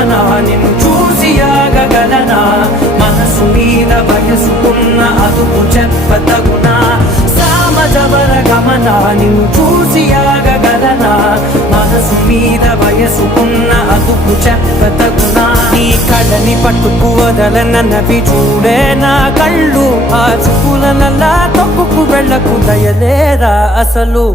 గమనా నిన్ను చూసి ఆగగలనా మనసు మీద వయసుకున్న అదుపు చెప్పతగునా సామజవర గమనా నిన్ను చూసి ఆగగలనా మనసు మీద వయసుకున్న అదుపు చెప్పతగునా నీ కళ్ళని పట్టుకు వదలనవి చూడే నా కళ్ళు ఆ చూపులనల్లా తప్పుకు వెళ్ళకు దయలేరా అసలు